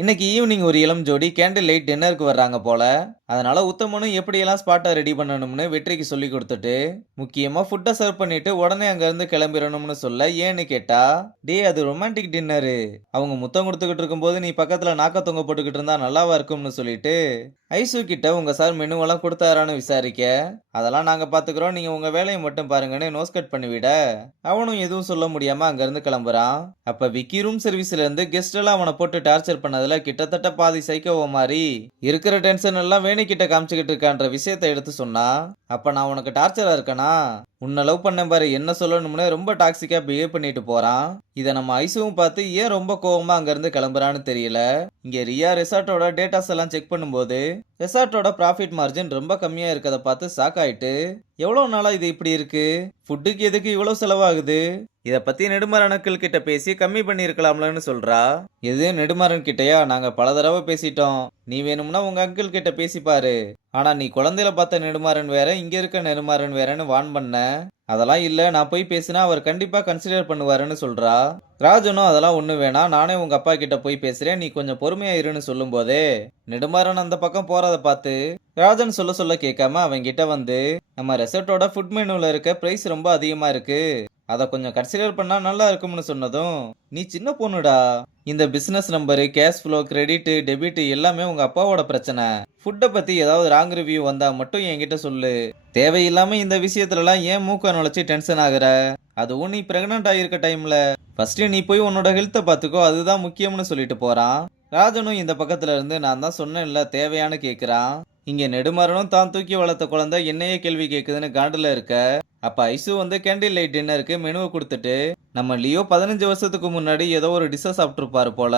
இன்னைக்கு ஈவினிங் ஒரு இளம் ஜோடி கேண்டில் லைட் டின்னருக்கு வர்றாங்க போல. அதனால உத்தமனும் எப்படியெல்லாம் ஸ்பாட்டை ரெடி பண்ணணும்னு வெற்றிக்கு சொல்லி கொடுத்துட்டு, முக்கியமா ஃபுட்டை சர்வ் பண்ணிட்டு உடனே அங்கிருந்து கிளம்பிடணும்னு சொல்ல ஏன்னு கேட்டா, டேய் அது ரொமான்டிக் டின்னரு. அவங்க முத்தம் கொடுத்துக்கிட்டு இருக்கும்போது நீ பக்கத்துல நாக்க தொங்க போட்டுக்கிட்டு இருந்தா நல்லாவா இருக்கும்னு சொல்லிட்டு, ஐசு கிட்ட உங்க சார் மெனுவெல்லாம் கொடுத்தாரான்னு விசாரிக்க, அதெல்லாம் நாங்க பாத்துக்கிறோம் நீங்க உங்க வேலையை மட்டும் பாருங்கன்னு நோஸ் கட் பண்ணிவிட, அவனும் எதுவும் சொல்ல முடியாம அங்கிருந்து கிளம்புறான். அப்ப விக்கி ரூம் சர்வீஸ்ல இருந்து கெஸ்ட் எல்லாம் அவனை போட்டு டார்ச்சர் பண்ணதுல கிட்டத்தட்ட பாதி சைக்கோவ மாதிரி இருக்கிற டென்ஷன் எல்லாம் வேணிக்கிட்ட காமிச்சுக்கிட்டு இருக்கான்ற விஷயத்த எடுத்து சொன்னா, அப்ப நான் உனக்கு டார்ச்சரா இருக்கனா? உன்னை லவ் பண்ண பாரு என்ன சொல்லணும்னு ரொம்ப டாக்ஸிக்கா பிஹேவ் பண்ணிட்டு போறான். இதை நம்ம ஐசுவும் பார்த்து ஏன் ரொம்ப கோவமா அங்கிருந்து கிளம்புறான்னு தெரியல. இங்க ரியா ரெசார்ட்டோட டேட்டாஸ் எல்லாம் செக் பண்ணும்போது ரெசார்ட்டோட ப்ராஃபிட் மார்ஜின் ரொம்ப கம்மியா இருக்கதை பார்த்து ஷாக் ஆயிட்டு, எவ்வளவு நாளா இது இப்படி இருக்கு, ஃபுட்டுக்கு எதுக்கு இவ்வளவு செலவாகுது, இத பத்தி நெடுமாறன் அங்கிள் கிட்ட பேசி கம்மி பண்ணி இருக்கலாம்லன்னு சொல்றா. எது நெடுமாறன் கிட்டயா? நாங்க பல தடவை பேசிட்டோம். நீ வேணும்னா உங்க அங்கிள் கிட்ட பேசி பாரு. ஆனா நீ குழந்தையில பார்த்த நெடுமாறன் வேற, இங்க இருக்க நெடுமாறன் வேறன்னு வான் பண்ண. அதெல்லாம் இல்ல, நான் போய் பேசினா அவர் கண்டிப்பா கன்சிடர் பண்ணுவாருன்னு சொல்றா. ராஜனும் அதெல்லாம் ஒண்ணு வேணாம், நானே உங்க அப்பா கிட்ட போய் பேசுறேன், நீ கொஞ்சம் பொறுமையா இருன்னு சொல்லும் போதே நெடுமாறன் அந்த பக்கம் போறத பார்த்து ராஜன் சொல்ல சொல்ல கேட்காம அவங்க கிட்ட வந்து, நம்ம ரெசார்ட்டோட ஃபுட் மெனுல இருக்க பிரைஸ் ரொம்ப அதிகமா இருக்கு, அதை கொஞ்சம் கன்சிடர் பண்ணா நல்லா இருக்கும்னு சொன்னதும், நீ சின்ன பொண்ணுடா, இந்த business number cash flow credit debit எல்லாமே உங்க அப்பாவோட பிரச்சனை. ஃபுட்டை பத்தி ஏதாவது ராங் ரிவ்யூ வந்தா மட்டும் என்கிட்ட சொல்லு. தேவையில்லாம இந்த விஷயத்துலலாம் ஏன் மூக்க நுழைச்சி டென்ஷன் ஆகுற? அதுவும் நீ பிரெக்னன்ட் ஆகியிருக்க டைம்ல ஃபர்ஸ்ட் நீ போய் உன்னோட ஹெல்த்தை பார்த்துக்கோ, அதுதான் முக்கியம்னு சொல்லிட்டு போறான். ராஜனும் இந்த பக்கத்துல இருந்து நான் தான் சொன்னேன்ல தேவையான்னு கேக்குறான். இங்க நெடுமாறனும் தான் தூக்கி வளர்த்த குழந்தை என்னையே கேள்வி கேக்குதுன்னு காண்டுல இருக்க. அப்ப ஐசு வந்து கேண்டில் லைட் டின்னருக்கு மெனுவை கொடுத்துட்டு, நம்ம லியோ 15 வருஷத்துக்கு முன்னாடி ஏதோ ஒரு டிஷ்ஷை சாப்பிட்டுருப்பாரு போல,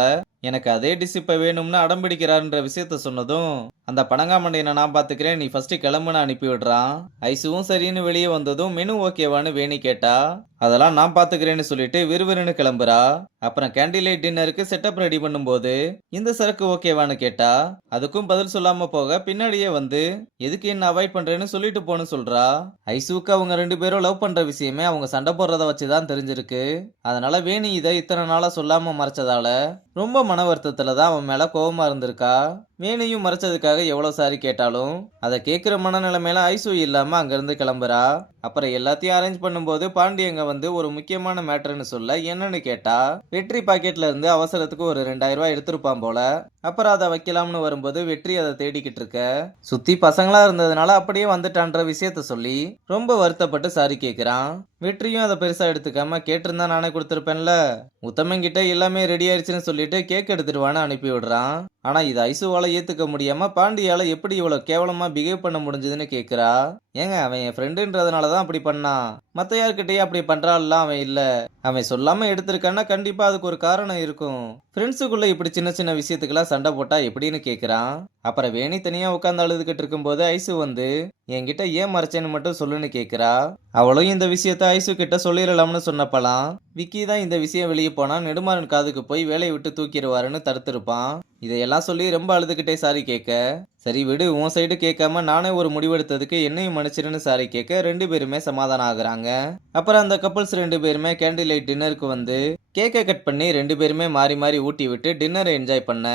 எனக்கு அதே டிஷ் இப்ப வேணும்னு அடம் பிடிக்கிறாருன்ற விஷயத்த சொன்னதும், அந்த பனங்காமண்டையனை நான் பாத்துக்கிறேன் நீ ஃபர்ஸ்ட் கிளம்புன்னு அனுப்பி விடுறான். ஐசுவும் சரின்னு வெளியே வந்ததும் மெனு ஓகேவான்னு வேணி கேட்டா, அதெல்லாம் நான் பாத்துக்கிறேன்னு சொல்லிட்டு விறுவிறுன்னு கிளம்புறா. அப்புறம் கேண்டில் லைட் டின்னருக்கு செட்டப் ரெடி பண்ணும்போது இந்த சரக்கு ஓகேவான்னு கேட்டா, அதுக்கும் பதில் சொல்லாம போக பின்னாடியே வந்து எதுக்கு என்ன அவாய்ட் பண்றேன்னு சொல்லிட்டு போன்னு சொல்றா. ஐசுவுக்கு அவங்க ரெண்டு பேரும் லவ் பண்ற விஷயமே அவங்க சண்டை போடுறத வச்சுதான் தெரிஞ்சிருக்கு. அதனால வேணி இதை இத்தனை நாளா சொல்லாம மறைச்சதால ரொம்ப மன வருத்தத்துல தான் அவன் மேல கோவமா இருந்திருக்கா. வேணியும் மறைச்சதுக்காக எவ்வளவு சாரி கேட்டாலும் அதை கேட்கிற மனநிலைமையில ஐசு இல்லாம அங்கிருந்து கிளம்புறா. அப்புறம் எல்லாத்தையும் அரேஞ்ச் பண்ணும்போது பாண்டியங்க வந்து ஒரு முக்கியமான மேட்டர்னு சொல்ல என்னன்னு கேட்டா, வெற்றி பாக்கெட்ல இருந்து அவசரத்துக்கு ஒரு 2000 ரூபாய் எடுத்திருப்பான் போல. அப்புறம் அதை வைக்கலாம்னு வரும்போது வெற்றி அதை தேடிக்கிட்டு இருக்க, சுத்தி பசங்களா இருந்ததுனால அப்படியே வந்துட்டான்ற விஷயத்த சொல்லி ரொம்ப வருத்தப்பட்டு சாரி கேக்குறான். வெற்றியும் அதை பெருசா எடுத்துக்காம கேட்டிருந்தா நானே கொடுத்துருப்பேன்ல, உத்தமங்கிட்ட எல்லாமே ரெடி ஆயிடுச்சுன்னு சொல்லிட்டு கேக் எடுத்துடுவான்னு அனுப்பி விடுறான். ஆனா இது ஐசுவால ஏத்துக்க முடியாம பாண்டியால எப்படி இவ்வளவு கேவலமா பிஹேவ் பண்ண முடிஞ்சதுன்னு கேக்குறா. ஏங்க அவன் என் ஃப்ரெண்டுன்றதுனாலதான் அப்படி பண்ணான், மத்த யார்கிட்டயே அப்படி பண்றான்ல அவன் இல்ல, அவன் சொல்லாம எடுத்திருக்கான்னா கண்டிப்பா அதுக்கு ஒரு காரணம் இருக்கும். ஃப்ரெண்ட்ஸுக்குள்ள இப்படி சின்ன சின்ன விஷயத்துக்கெல்லாம் சண்டை போட்டா எப்படின்னு கேக்குறான். அப்புறம் வேணி தனியா உட்காந்து அழுதுகிட்டு இருக்கும்போது ஐசு வந்து என்கிட்ட ஏன் மறைச்சேன்னு மட்டும் சொல்லுன்னு கேக்குறா. அவளும் இந்த விஷயத்த ஐசு கிட்ட சொல்லிடலாம்னு சொன்னப்பலாம் விக்கி தான் இந்த விஷயம் வெளியே போனா நெடுமாறன் காதுக்கு போய் வேலையை விட்டு தூக்கிடுவாருன்னு தடுத்திருப்பான். இதையெல்லாம் சொல்லி ரொம்ப அழுதுகிட்டே சாரி கேட்க, சரி விடு உன் சைடு கேட்காம நானே ஒரு முடிவெடுத்ததுக்கு என்னையும் மன்னிச்சிருன்னு சாரி கேட்க ரெண்டு பேருமே சமாதானம் ஆகுறாங்க. அப்புறம் அந்த கப்பல்ஸ் ரெண்டு பேருமே கேண்டில் லைட் டின்னருக்கு வந்து கேக்கை கட் பண்ணி ரெண்டு பேருமே மாறி மாறி ஊட்டி விட்டு டின்னரை என்ஜாய் பண்ண,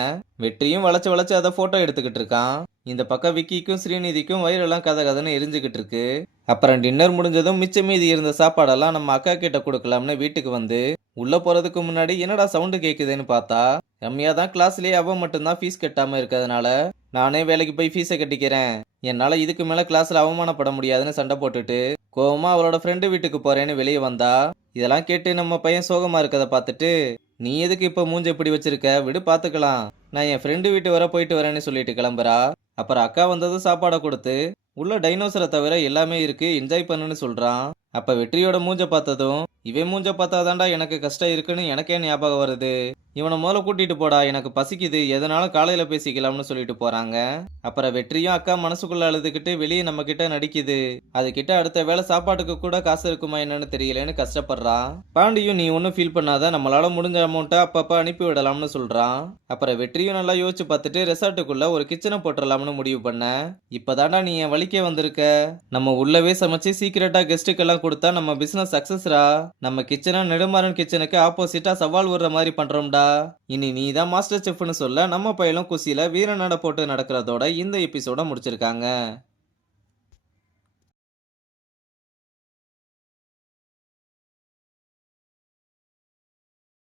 வெற்றியும் வளைச்சு வளைச்சு அதை போட்டோ எடுத்துக்கிட்டு இருக்கான். இந்த பக்கம் விக்கிக்கும் ஸ்ரீநிதிக்கும் வயிறெல்லாம் கதை கதைன்னு எரிஞ்சுக்கிட்டு இருக்கு. அப்புறம் டின்னர் முடிஞ்சதும் மிச்ச மீதி இருந்த சாப்பாடெல்லாம் நம்ம அக்கா கிட்ட கொடுக்கலாம்னு வீட்டுக்கு வந்து உள்ள போறதுக்கு முன்னாடி என்னடா சவுண்டு கேக்குதுன்னு பார்த்தா, ரம்யா தான் கிளாஸ்லயே அவ மட்டும்தான் ஃபீஸ் கட்டாம இருக்கிறதுனால நானே வேலைக்கு போய் ஃபீஸை கட்டிக்கிறேன், என்னால இதுக்கு மேல கிளாஸ்ல அவமானப்பட முடியாதுன்னு சண்டை போட்டுட்டு கோவமா அவளோட ஃப்ரெண்டு வீட்டுக்கு போறேன்னு வெளியே வந்தா. இதெல்லாம் கேட்டு நம்ம பையன் சோகமா இருக்கதை பார்த்துட்டு, நீ எதுக்கு இப்ப மூஞ்ச இப்படி வச்சிருக்க, விடு பாத்துக்கலாம், நான் என் ஃப்ரெண்டு வீட்டு வர போயிட்டு வரேன்னு சொல்லிட்டு கிளம்புறா. அப்புறம் அக்கா வந்ததும் சாப்பாடை கொடுத்து உள்ள டைனோசரை தவிர எல்லாமே இருக்கு என்ஜாய் பண்ணுன்னு சொல்றான். அப்ப வெற்றியோட மூஞ்ச பார்த்ததும், இவன் மூஞ்ச பார்த்தாதான்டா எனக்கு கஷ்டம் இருக்குன்னு எனக்கே ஞாபகம் வருது, இவனை முதல்ல கூட்டிட்டு போடா எனக்கு பசிக்குது எதனாலும் காலையில பேசிக்கலாம்னு சொல்லிட்டு போறாங்க. அப்புறம் வெற்றியும் அக்கா மனசுக்குள்ள அழுதுகிட்டு வெளியே நம்ம கிட்ட நடிக்குது, அது கிட்ட அடுத்த வேளை சாப்பாட்டுக்கு கூட காசு இருக்குமா என்னன்னு தெரியலன்னு கஷ்டப்படுறான். பாண்டியும் நீ ஒன்னும் ஃபீல் பண்ணாத, நம்மளால முடிஞ்ச அமௌண்ட்டை அப்பப்ப அனுப்பி விடலாம்னு சொல்றான். அப்புறம் வெற்றியும் நல்லா யோசிச்சு பார்த்துட்டு ரெசார்ட்டுக்குள்ள ஒரு கிச்சனை போட்டுடலாம்னு முடிவு பண்ண, இப்பதான்டா நீ என் வழிக்கே வந்திருக்க, நம்ம உள்ளவே சமைச்சு சீக்கிரட்டா கெஸ்ட்டுக்கெல்லாம் கொடுத்தா நம்ம பிசினஸ் சக்சஸ்ரா, நம்ம கிச்சனை நெடுமாறன் கிச்சனுக்கு ஆப்போசிட்டா சவால் விடுற மாதிரி பண்றோம்டா, இனி நீ தான் மாஸ்டர் செஃப்னு சொல்ல நம்ம பையலும் குசியில வீர நட போட்டு நடக்கிறதோட இந்த எபிசோட முடிச்சிருக்காங்க.